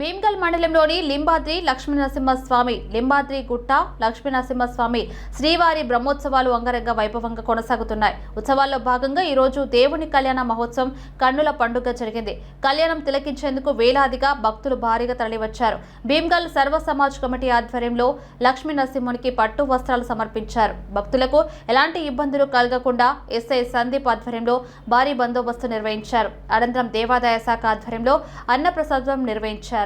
భీమ్గల్ మండలంలోని లింబాద్రి లక్ష్మీనరసింహస్వామి లింబాద్రి గుట్ట లక్ష్మీనరసింహస్వామి శ్రీవారి బ్రహ్మోత్సవాలు అంగరంగ వైభవంగా కొనసాగుతున్నాయి. ఉత్సవాల్లో భాగంగా ఈరోజు దేవుని కళ్యాణ మహోత్సవం కన్నుల పండుగ జరిగింది. కళ్యాణం తిలకించేందుకు వేలాదిగా భక్తులు భారీగా తరలివచ్చారు. భీమ్గల్ సర్వ సమాజ్ కమిటీ ఆధ్వర్యంలో లక్ష్మీనరసింహునికి పట్టు వస్త్రాలు సమర్పించారు. భక్తులకు ఎలాంటి ఇబ్బందులు కలగకుండా ఎస్ఐ సందీప్ ఆధ్వర్యంలో భారీ బందోబస్తు నిర్వహించారు. అనంతరం దేవాదాయ శాఖ ఆధ్వర్యంలో అన్నప్రసాదం నిర్వహించారు.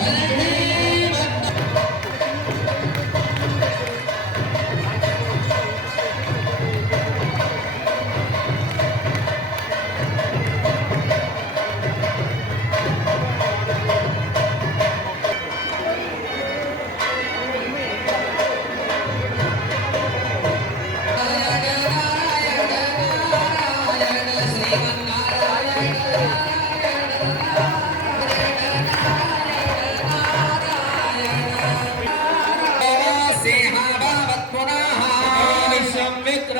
Yeah.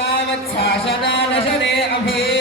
तावत् शासनानशने अभि